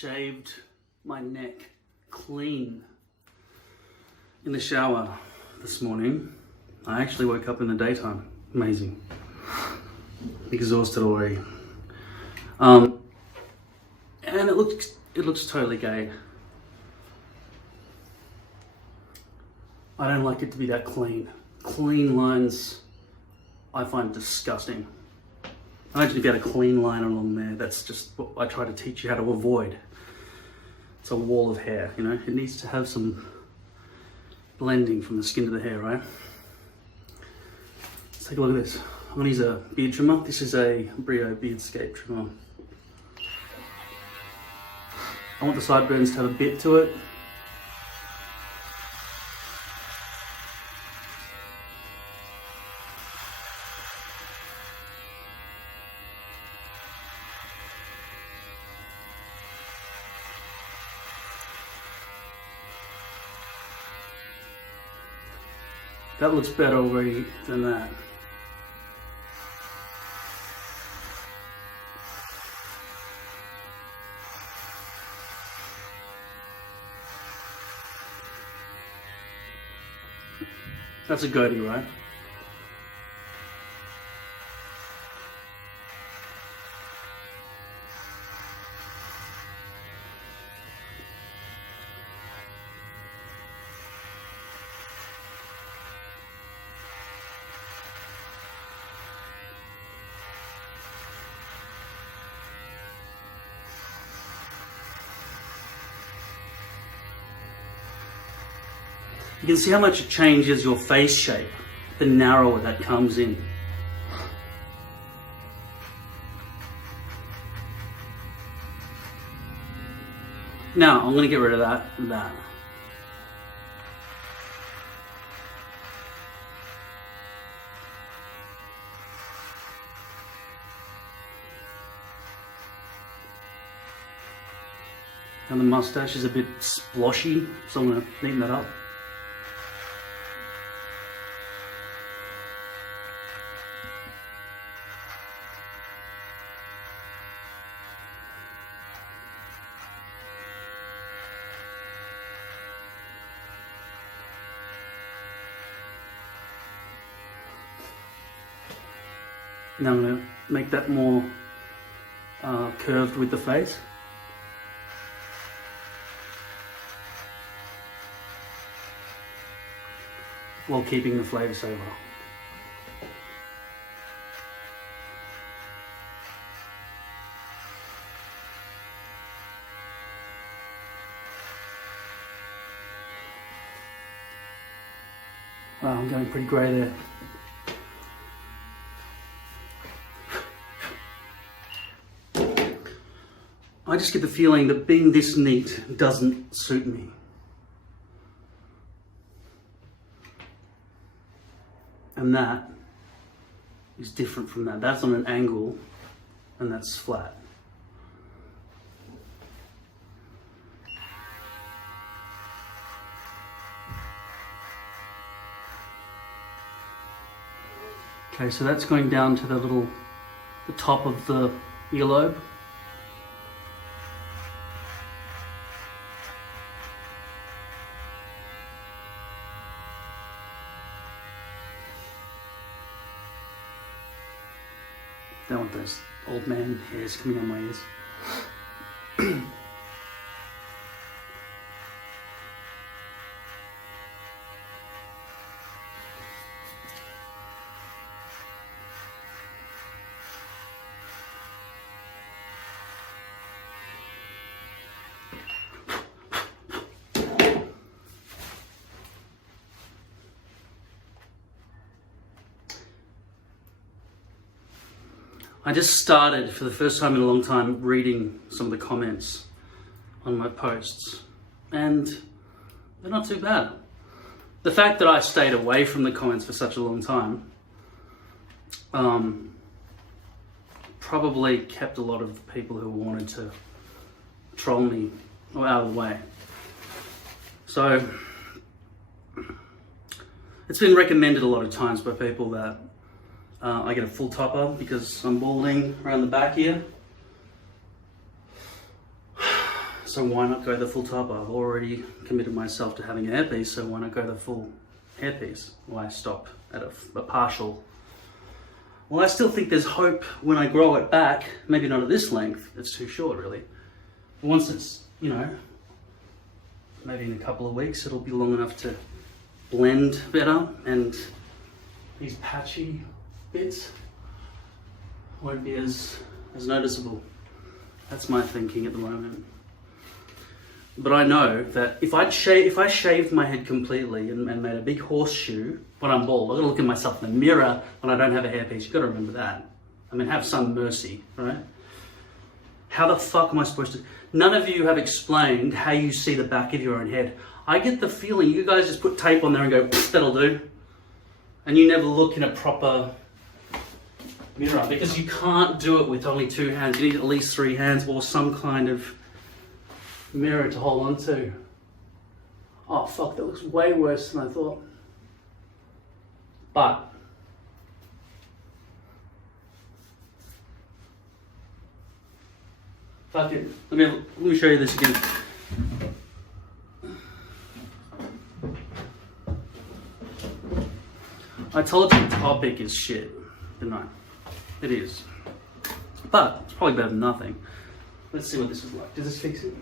shaved my neck clean in the shower this morning. I actually woke up in the daytime. Amazing. Exhausted already. And it looks totally gay. I don't like it to be that clean. Clean lines I find disgusting. Imagine if you had a clean line along there. That's just what I try to teach you how to avoid. It's a wall of hair, you know? It needs to have some blending from the skin to the hair, right? Let's take a look at this. I'm gonna use a beard trimmer. This is a Brio Beardscape trimmer. I want the sideburns to have a bit to it. That looks better already than that. That's a goatee, right? You can see how much it changes your face shape, the narrower that comes in. Now, I'm going to get rid of that and that. And the mustache is a bit sploshy, so I'm going to neaten that up. Now I'm going to make that more curved with the face. While keeping the flavour saver. Wow, I'm going pretty grey there. I just get the feeling that being this neat doesn't suit me. And that is different from that. That's on an angle and that's flat. Okay, so that's going down to the top of the earlobe. Don't want those old man hairs coming on my ears. I just started, for the first time in a long time, reading some of the comments on my posts, and they're not too bad. The fact that I stayed away from the comments for such a long time probably kept a lot of people who wanted to troll me out of the way. So it's been recommended a lot of times by people that I get a full topper because I'm balding around the back here. So why not go the full top? I've already committed myself to having a hairpiece, so why not go the full hairpiece? Why stop at a partial? Well, I still think there's hope when I grow it back. Maybe not at this length, it's too short really. Once it's, you know, maybe in a couple of weeks, it'll be long enough to blend better and these patchy bits won't be as noticeable. That's my thinking at the moment. But I know that if I shaved my head completely and made a big horseshoe when I'm bald, I've got to look at myself in the mirror when I don't have a hairpiece. You've got to remember that. I mean, have some mercy, right? How the fuck am I supposed to? None of you have explained how you see the back of your own head. I get the feeling you guys just put tape on there and go, that'll do. And you never look in a proper mirror because you can't do it with only 2 hands. You need at least 3 hands or some kind of mirror to hold on to. Oh fuck, that looks way worse than I thought. But fuck it. Let me show you this again. I told you Toppik is shit, didn't I? It is. But it's probably better than nothing. Let's see what this is like. Does this fix it?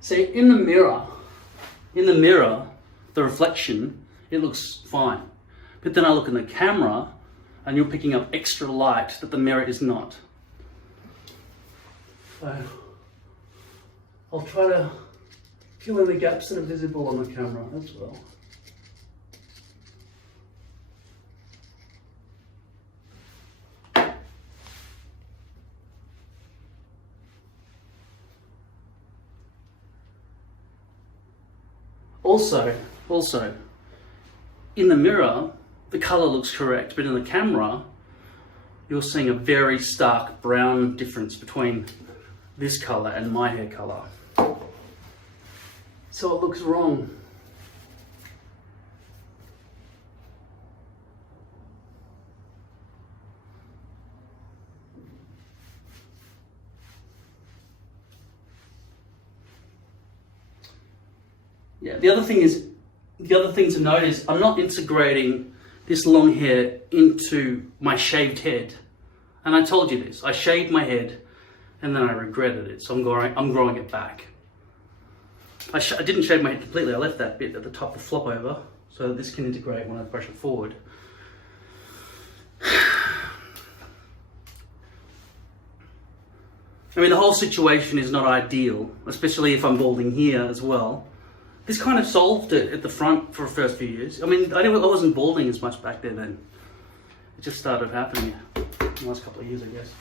See, in the mirror, the reflection, it looks fine. But then I look in the camera and you're picking up extra light that the mirror is not. So I'll try to fill in the gaps that are visible on the camera as well. Also, in the mirror, the color looks correct, but in the camera, you're seeing a very stark brown difference between this color and my hair color. So it looks wrong. Yeah, the other thing to note is I'm not integrating this long hair into my shaved head. And I told you this, I shaved my head and then I regretted it, so I'm growing it back. I didn't shave my head completely, I left that bit at the top to flop over so that this can integrate when I brush it forward. I mean, the whole situation is not ideal, especially if I'm balding here as well. This kind of solved it at the front for the first few years. I mean, I wasn't balding as much back there then. It just started happening in the last couple of years, I guess.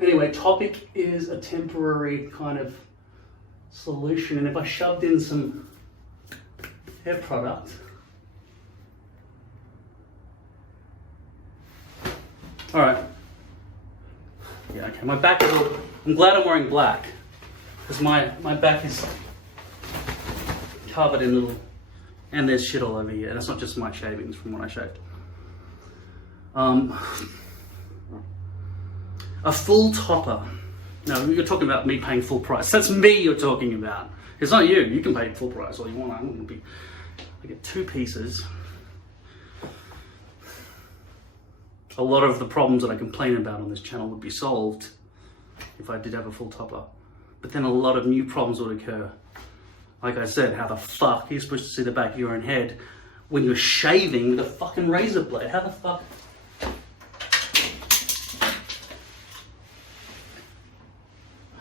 Anyway, Toppik is a temporary kind of solution, and if I shoved in some hair product, all right. Yeah, okay, my back is all, I'm glad I'm wearing black, because my back is covered in little, and there's shit all over here, and it's not just my shavings from when I shaved. A full topper. No, you're talking about me paying full price. That's me you're talking about. It's not you. You can pay full price all you want. I get 2 pieces. A lot of the problems that I complain about on this channel would be solved if I did have a full topper. But then a lot of new problems would occur. Like I said, how the fuck are you supposed to see the back of your own head when you're shaving with a fucking razor blade? How the fuck?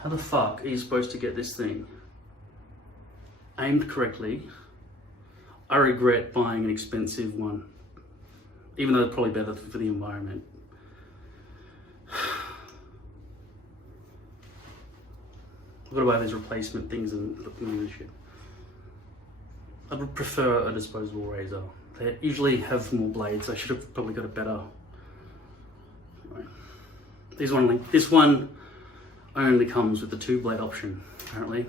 How the fuck are you supposed to get this thing aimed correctly? I regret buying an expensive one, even though it's probably better for the environment. I've got to buy these replacement things and shit. I would prefer a disposable razor. They usually have more blades. I should have probably got a better This one only comes with the 2-blade option, apparently.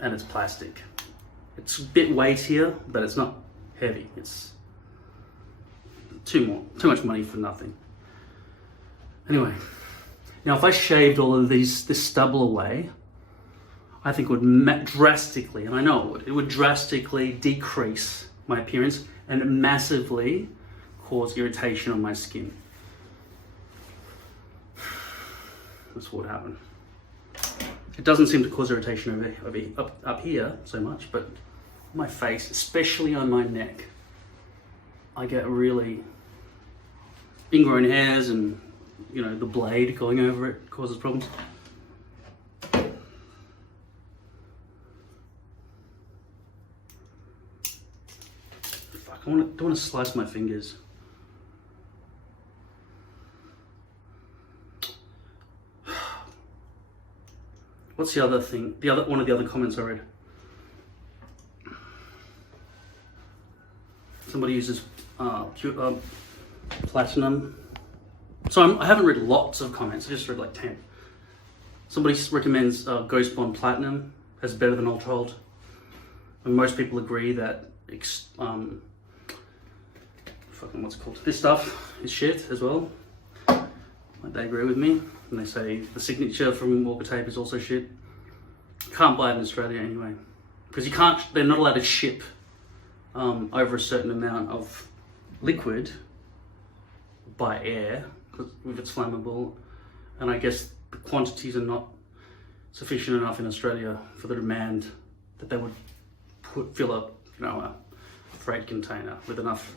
And it's plastic. It's a bit weightier, but it's not heavy. It's too much money for nothing. Anyway, now if I shaved all of this stubble away, I think it would drastically, and I know it would drastically decrease my appearance and massively cause irritation on my skin. That's what would happen. It doesn't seem to cause irritation up here so much, but my face, especially on my neck, I get really ingrown hairs, and you know, the blade going over it causes problems. Fuck, I don't want to slice my fingers. What's the other thing? One of the other comments I read. Somebody uses platinum. So I haven't read lots of comments. I just read like 10. Somebody recommends Ghost Bond Platinum as better than Ultra Hold. And most people agree that what's it called? This stuff is shit as well. They agree with me, and they say the signature from Walker Tape is also shit. Can't buy it in Australia anyway, because you can't. They're not allowed to ship over a certain amount of liquid by air, because if it's flammable, and I guess the quantities are not sufficient enough in Australia for the demand that they would fill up, you know, a freight container with enough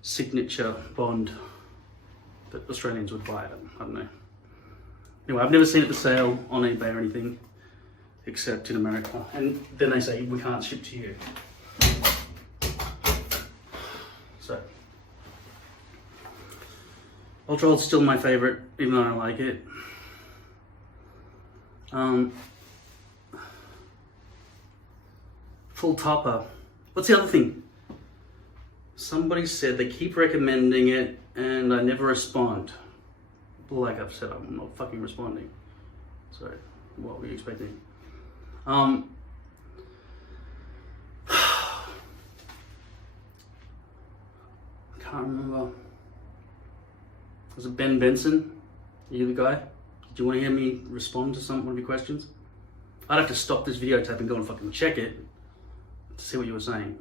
signature bond that Australians would buy it. I don't know. Anyway, I've never seen it for sale on eBay or anything, except in America. And then they say, we can't ship to you. So, Ultra Hold's still my favorite, even though I don't like it. Full topper. What's the other thing? Somebody said they keep recommending it and I never respond. Like I've said, I'm not fucking responding. So, what were you expecting? Can't remember. Was it Ben Benson? Are you the guy? Did you want to hear me respond to one of your questions? I'd have to stop this videotape and go and fucking check it to see what you were saying.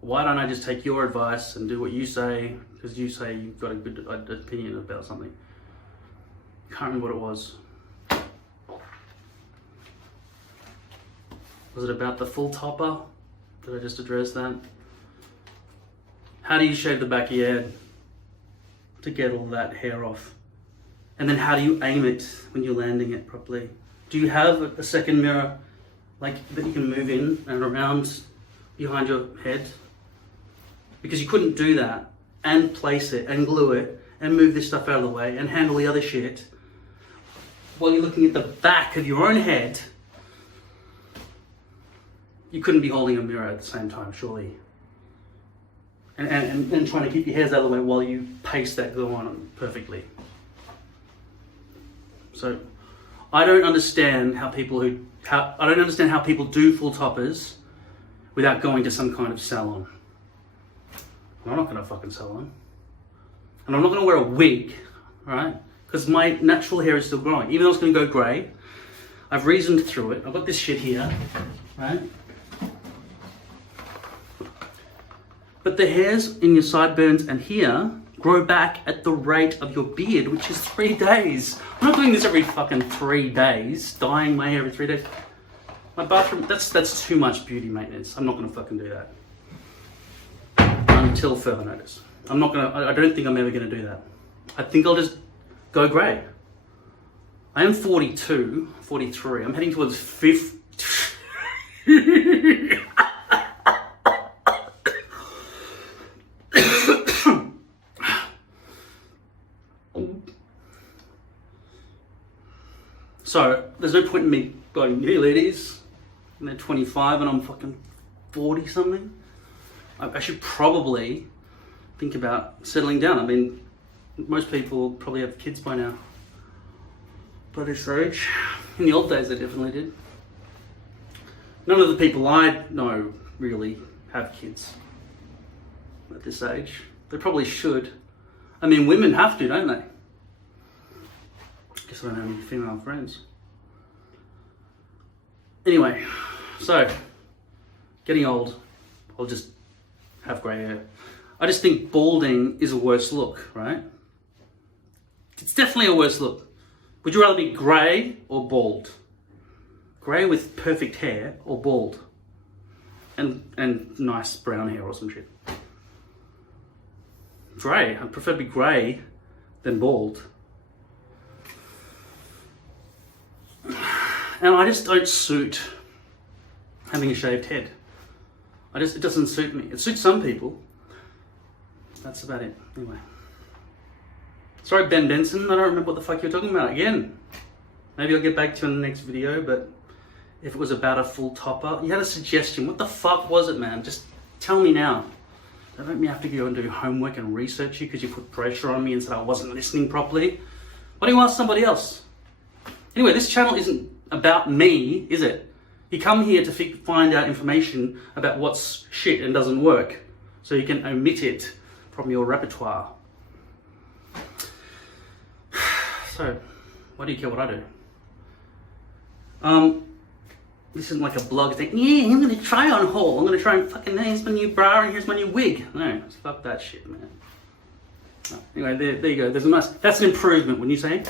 Why don't I just take your advice and do what you say, because you say you've got a good opinion about something. Can't remember what it was. Was it about the full topper? Did I just address that? How do you shave the back of your head to get all that hair off? And then how do you aim it when you're landing it properly? Do you have a second mirror like that you can move in and around behind your head? Because you couldn't do that and place it and glue it and move this stuff out of the way and handle the other shit while you're looking at the back of your own head. You couldn't be holding a mirror at the same time, surely. And trying to keep your hairs out of the way while you paste that glue on perfectly. So I don't understand how people do full toppers without going to some kind of salon. I'm not gonna fucking salon. And I'm not gonna wear a wig, right? Because my natural hair is still growing. Even though it's gonna go grey, I've reasoned through it. I've got this shit here, right? But the hairs in your sideburns and here grow back at the rate of your beard, which is 3 days. I'm not doing this every fucking 3 days, dyeing my hair every 3 days. My bathroom, that's too much beauty maintenance. I'm not gonna fucking do that. Until further notice. I don't think I'm ever gonna do that. I think I'll just go grey. I am 42, 43. I'm heading towards 50. So, there's no point in me going, hey ladies, and they're 25 and I'm fucking 40 something. I should probably think about settling down. I mean, Most people probably have kids by now. By this age. In the old days they definitely did. None of the people I know really have kids at this age. They probably should. I mean, women have to, don't they? Guess I don't have any female friends. Anyway, so, getting old, I'll just have grey hair. I just think balding is a worse look, right? It's definitely a worse look. Would you rather be grey or bald? Grey with perfect hair or bald? And nice brown hair or some shit. Grey. I prefer to be grey than bald. And I just don't suit having a shaved head. It doesn't suit me. It suits some people. That's about it. Anyway. Sorry, Ben Benson. I don't remember what the fuck you're talking about again. Maybe I'll get back to you in the next video, but if it was about a full topper, you had a suggestion. What the fuck was it, man? Just tell me now. Don't make me have to go and do homework and research you because you put pressure on me and said I wasn't listening properly. Why don't you ask somebody else? Anyway, this channel isn't about me, is it? You come here to find out information about what's shit and doesn't work, so you can omit it from your repertoire. So, why do you care what I do? This isn't like a blog thing. Yeah, I'm gonna try on haul. I'm gonna try and fucking, here's my new bra and here's my new wig. No, fuck that shit, man. No. Anyway, there you go. That's an improvement, wouldn't you say?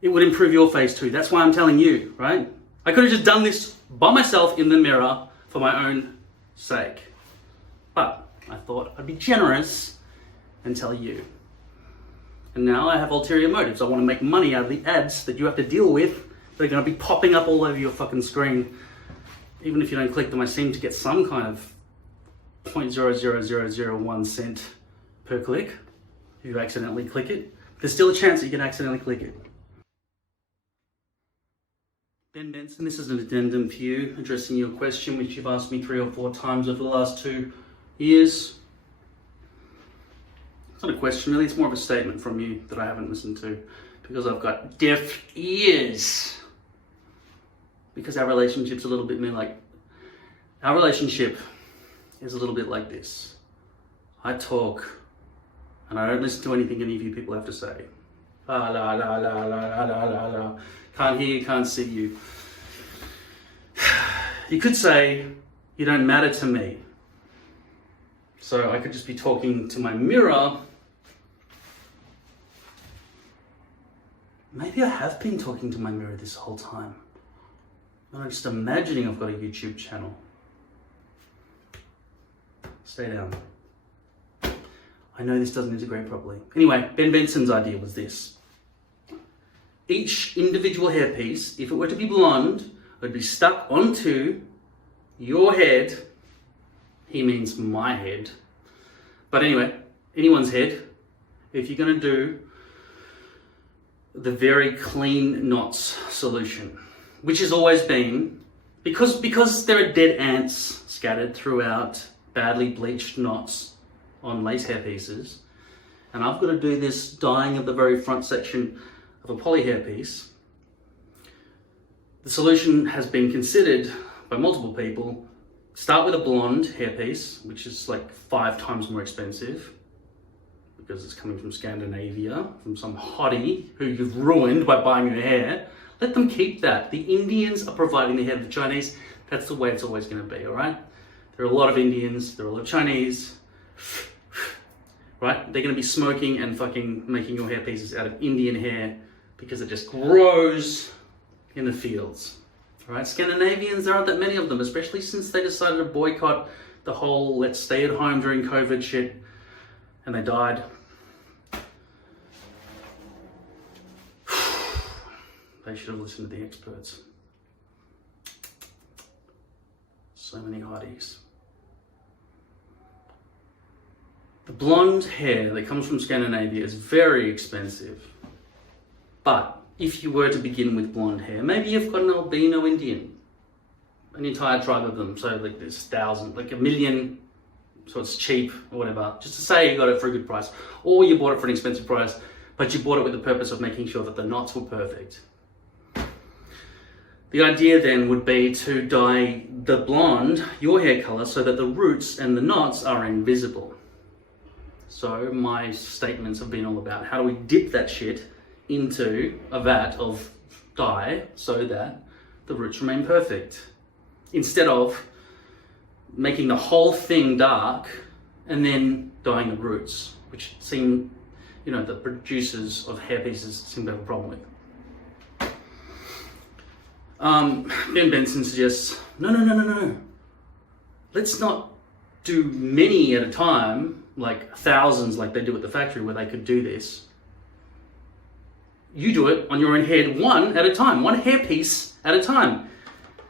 It would improve your face too. That's why I'm telling you, right? I could have just done this by myself in the mirror for my own sake. But I thought I'd be generous and tell you. And now I have ulterior motives. I want to make money out of the ads that you have to deal with. They're going to be popping up all over your fucking screen. Even if you don't click them, I seem to get some kind of 0.00001 cent per click if you accidentally click it. There's still a chance that you can accidentally click it. Ben Benson, this is an addendum for you, addressing your question, which you've asked me 3 or 4 times over the last 2 years. It's not a question really, it's more of a statement from you that I haven't listened to because I've got deaf ears. Because our relationship's a little bit more like, our relationship is a little bit like this. I talk and I don't listen to anything any of you people have to say. La la la la la la la la. Can't hear you, can't see you. You could say, you don't matter to me. So I could just be talking to my mirror. Maybe I have been talking to my mirror this whole time. I'm just imagining I've got a YouTube channel. Stay down. I know this doesn't integrate properly. Anyway, Ben Benson's idea was this. Each individual hairpiece, if it were to be blonde, would be stuck onto your head. He means my head. But anyway, anyone's head. If you're going to do the very clean knots solution, which has always been, because there are dead ants scattered throughout badly bleached knots on lace hairpieces, and I've got to do this dyeing of the very front section of a poly hairpiece, the solution has been considered by multiple people. Start with a blonde hairpiece, which is like 5 times more expensive because it's coming from Scandinavia, from some hottie who you've ruined by buying your hair. Let them keep that. The Indians are providing the hair to the Chinese. That's the way it's always going to be, all right? There are a lot of Indians, there are a lot of Chinese, right? They're going to be smoking and fucking making your hair pieces out of Indian hair because it just grows in the fields, all right? Scandinavians, there aren't that many of them, especially since they decided to boycott the whole let's stay at home during COVID shit, and they died. They should have listened to the experts. So many hotties. The blonde hair that comes from Scandinavia is very expensive. But if you were to begin with blonde hair, maybe you've got an albino Indian, an entire tribe of them. So like there's 1,000, like 1 million so it's cheap or whatever. Just to say you got it for a good price, or you bought it for an expensive price, but you bought it with the purpose of making sure that the knots were perfect. The idea then would be to dye the blonde, your hair color, so that the roots and the knots are invisible. So my statements have been all about how do we dip that shit into a vat of dye so that the roots remain perfect, instead of making the whole thing dark and then dyeing the roots, which seem, you know, the producers of hair pieces seem to have a problem with. Ben Benson suggests, no. Let's not do many at a time, like thousands like they do at the factory where they could do this. You do it on your own head, one at a time, one hairpiece at a time.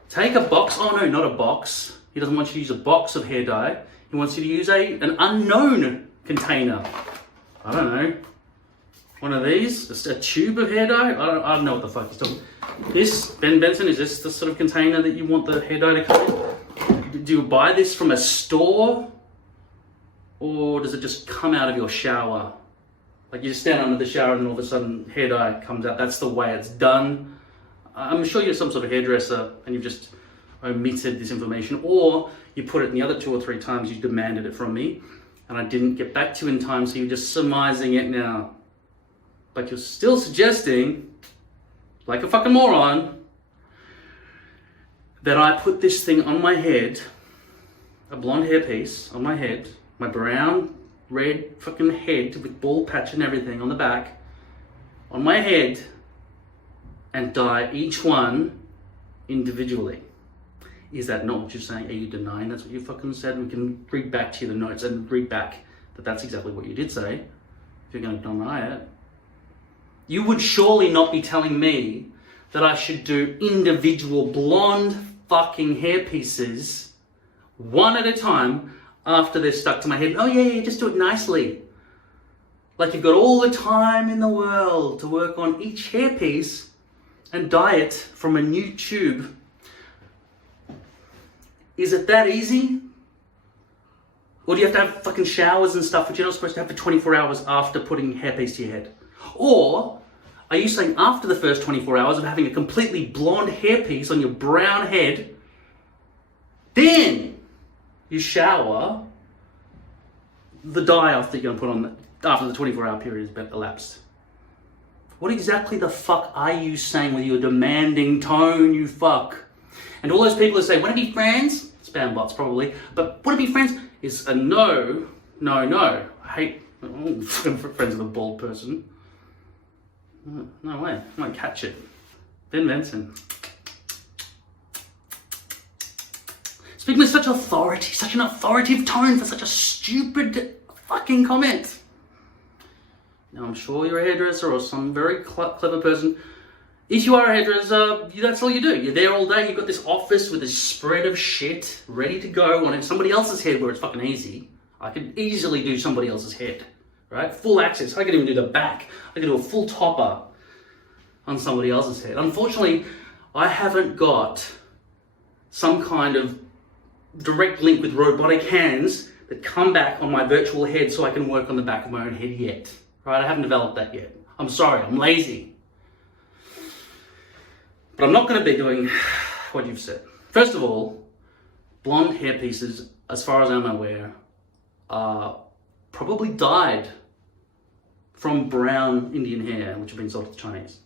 Take a box, oh no, not a box. He doesn't want you to use a box of hair dye. He wants you to use an unknown container. I don't know. One of these, just a tube of hair dye? I don't know what the fuck he's talking. This, Ben Benson, is this the sort of container that you want the hair dye to come in? Do you buy this from a store? Or does it just come out of your shower? Like you just stand under the shower and all of a sudden hair dye comes out. That's the way it's done. I'm sure you're some sort of hairdresser and you've just omitted this information, or you put it in the other 2 or 3 times you demanded it from me and I didn't get back to you in time, so you're just surmising it now. But you're still suggesting, like a fucking moron, that I put this thing on my head, a blonde hairpiece on my head, my brown, red fucking head with bald patch and everything on the back, on my head, and dye each one individually. Is that not what you're saying? Are you denying that's what you fucking said? We can read back to you the notes and read back that that's exactly what you did say, if you're going to deny it. You would surely not be telling me that I should do individual blonde fucking hair pieces one at a time after they're stuck to my head. Oh yeah, just do it nicely. Like you've got all the time in the world to work on each hair piece and dye it from a new tube. Is it that easy? Or do you have to have fucking showers and stuff which you're not supposed to have for 24 hours after putting hairpiece to your head? Or are you saying after the first 24 hours of having a completely blonde hairpiece on your brown head, then you shower the dye off that you're going to put on after the 24-hour period has been elapsed? What exactly the fuck are you saying with your demanding tone, you fuck? And all those people who say, want to be friends? Spam bots probably, but want to be friends is a no. I hate friends with a bald person. No way, I might catch it. Ben Benson. Speaking with such authority, such an authoritative tone for such a stupid fucking comment. Now I'm sure you're a hairdresser or some very clever person. If you are a hairdresser, that's all you do. You're there all day, you've got this office with this spread of shit ready to go on somebody else's head where it's fucking easy. I could easily do somebody else's head, right? Full access. I could even do the back. I could do a full topper on somebody else's head. Unfortunately, I haven't got some kind of direct link with robotic hands that come back on my virtual head so I can work on the back of my own head yet, right? I haven't developed that yet. I'm sorry, I'm lazy. But I'm not going to be doing what you've said. First of all, blonde hair pieces, as far as I'm aware, are probably dyed from brown Indian hair, which have been sold to the Chinese.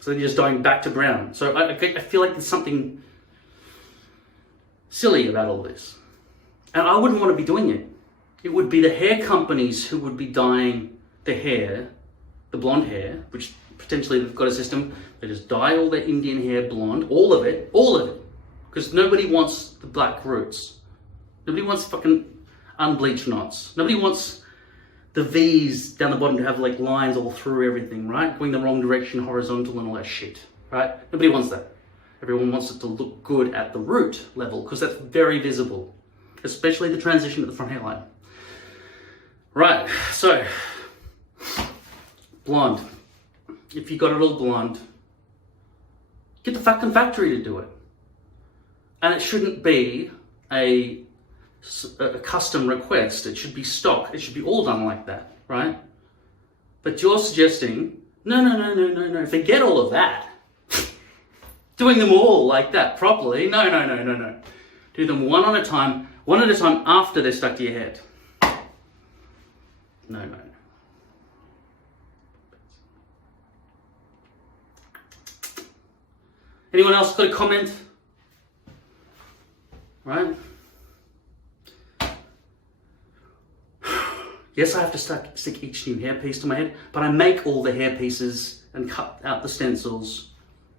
So they're just dying back to brown. So I feel like there's something silly about all this. And I wouldn't want to be doing it. It would be the hair companies who would be dyeing the hair, the blonde hair, which potentially they've got a system. They just dye all their Indian hair blonde, all of it, because nobody wants the black roots. Nobody wants fucking unbleached knots. Nobody wants the V's down the bottom to have like lines all through everything, right? Going the wrong direction, horizontal and all that shit, right? Nobody wants that. Everyone wants it to look good at the root level because that's very visible, especially the transition at the front hairline. Right, so blonde. If you got it all blonde, get the fucking factory to do it. And it shouldn't be a a custom request. It should be stock. It should be all done like that, right? But you're suggesting, no, forget all of that. Doing them all like that properly. No. Do them one at a time after they're stuck to your head. No. Anyone else got a comment? Right? Yes, I have to stick each new hairpiece to my head, but I make all the hairpieces and cut out the stencils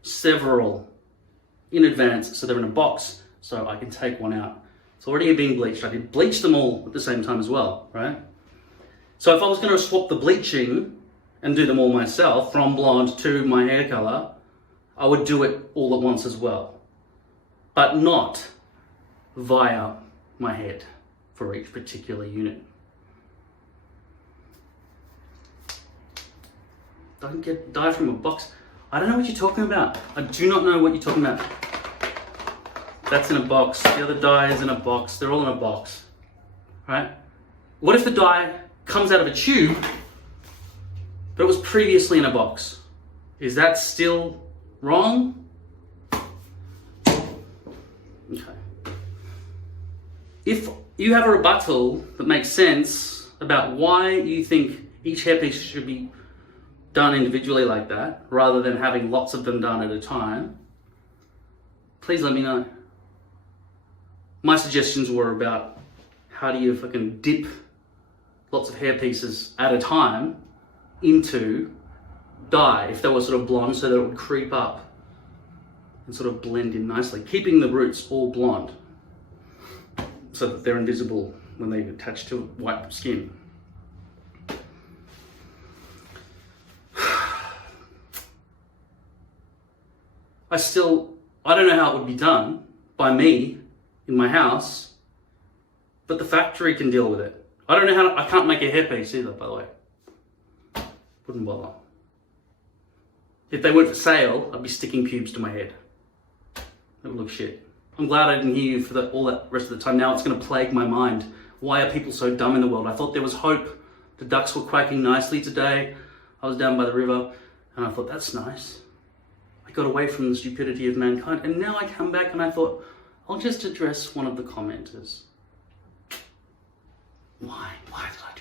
several in advance, so they're in a box, so I can take one out. It's already being bleached. I can bleach them all at the same time as well, right? So if I was going to swap the bleaching and do them all myself, from blonde to my hair color, I would do it all at once as well, but not via my head for each particular unit. Don't get dye from a box. I don't know what you're talking about. I do not know what you're talking about. That's in a box. The other dye is in a box. They're all in a box, right? What if the dye comes out of a tube, but it was previously in a box? Is that still wrong? Okay. If you have a rebuttal that makes sense about why you think each hairpiece should be done individually like that, rather than having lots of them done at a time, please let me know. My suggestions were about how do you fucking dip lots of hair pieces at a time into dye if they were sort of blonde, so that it would creep up and sort of blend in nicely, keeping the roots all blonde so that they're invisible when they attach to white skin. I don't know how it would be done by me in my house, but the factory can deal with it. I can't make a hairpiece either, by the way. Wouldn't bother. If they weren't for sale, I'd be sticking pubes to my head. It would look shit. I'm glad I didn't hear you for all that rest of the time. Now it's going to plague my mind. Why are people so dumb in the world? I thought there was hope. The ducks were quacking nicely today. I was down by the river and I thought, that's nice. I got away from the stupidity of mankind, and now I come back and I thought, I'll just address one of the commenters. Why did I